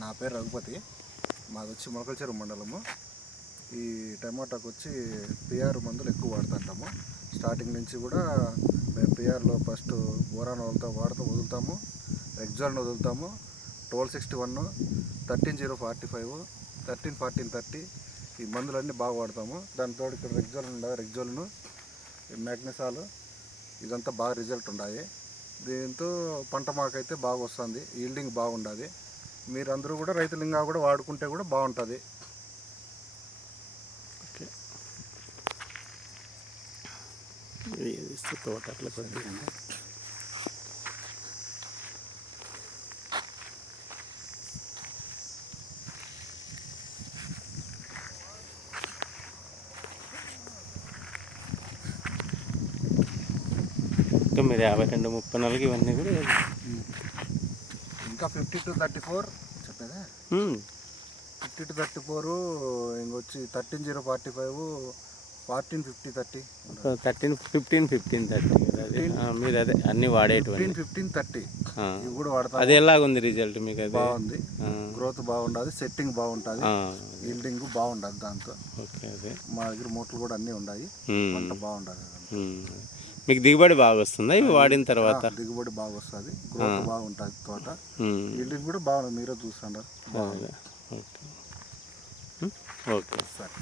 నా పేరు రఘుపతి, మాది వచ్చి మొలకల్చెరువు మండలము. ఈ టమాటాకు వచ్చి పిఆర్ మందులు ఎక్కువ వాడుతుంటాము. స్టార్టింగ్ నుంచి కూడా మేము పిఆర్లో ఫస్ట్ బోరాన్ వదులుతాము, రెగ్జాల్ని వదులుతాము, 1261, 13045, 131430 ఈ మందులన్నీ బాగా వాడతాము. దాంతో ఇక్కడ రెగ్జాల్ను మ్యాగ్నెసాలు ఇదంతా బాగా రిజల్ట్ ఉన్నాయి. దీంతో పంట మాకైతే బాగా వస్తుంది, ఈల్డింగ్ బాగుంటుంది. మీరందరూ కూడా రైతులు ఇంకా కూడా వాడుకుంటే కూడా బాగుంటుంది. ఓకే, తోట అట్లా కొద్దిగా మీరు 52, 34 ఇవన్నీ కూడా ఇంకా 50 to 34 చెప్పేదా, 50 to 34 ఇంకొచ్చి 13045, 145030, 15-15-30 మీరు అదే అన్ని వాడేటువంటి 15-15-30 ఇవి కూడా వాడతాం. అది ఎలాగుంది రిజల్ట్ మీకు? అది బాగుంది, గ్రోత్ బాగుంటుంది, సెట్టింగ్ బాగుంటుంది, ఈల్డింగ్ బాగుంటుంది. దాంతో ఓకే, అదే మా దగ్గర మూటలు కూడా అన్నీ ఉన్నాయి, పంట బాగుంటుంది. మీకు దిగుబడి బాగా వస్తుందా ఇవి వాడిన తర్వాత? దిగుబడి బాగా వస్తుంది, గ్రోత్ బాగుంటుంది, తోట ఈల్డింగ్ కూడా బాగుంటుంది. మీరే చూస్తున్నారు. ఓకే ఓకే, సరే.